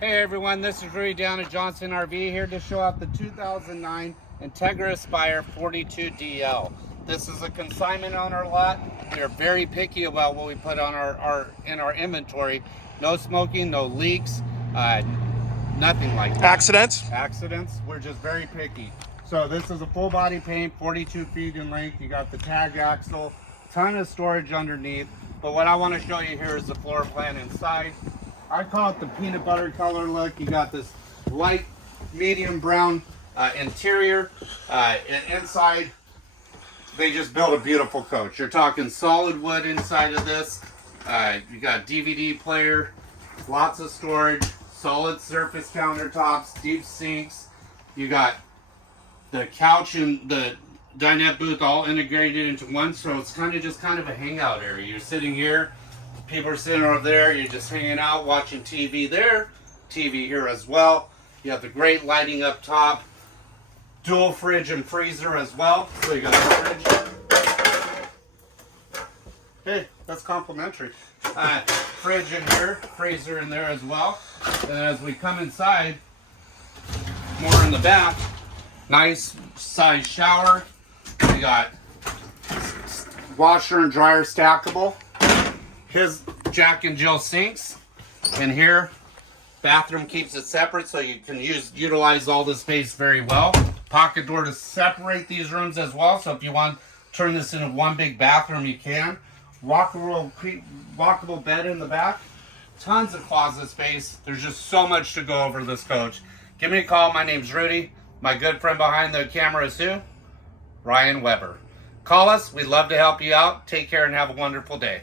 Hey everyone, this is Rudy down at Johnson RV here to show off the 2009 Entegra Aspire 42DL. This is a consignment on our lot. We are very picky about what we put on our inventory. No smoking, no leaks, nothing like that. Accidents, we're just very picky. So this is a full body paint, 42 feet in length. You got the tag axle, ton of storage underneath. But what I want to show you here is the floor plan inside. I call it the peanut butter color look. You got this light medium brown interior, and inside they just built a beautiful coach. You're talking solid wood inside of this. You got DVD player, lots of storage, solid surface countertops, deep sinks. You got the couch and the dinette booth all integrated into one, so it's kind of a hangout area. You're sitting here, people are sitting over there, you're just hanging out watching TV there, TV here as well. You have the great lighting up top, dual fridge and freezer as well. So you got a fridge. Hey, that's complimentary. Fridge in here, freezer in there as well. And as we come inside, more in the back, nice size shower. We got washer and dryer stackable. His Jack and Jill sinks. And here, bathroom keeps it separate so you can utilize all the space very well. Pocket door to separate these rooms as well. So if you want to turn this into one big bathroom, you can. Walkable bed in the back. Tons of closet space. There's just so much to go over this coach. Give me a call. My name's Rudy. My good friend behind the camera is who? Ryan Weber. Call us. We'd love to help you out. Take care and have a wonderful day.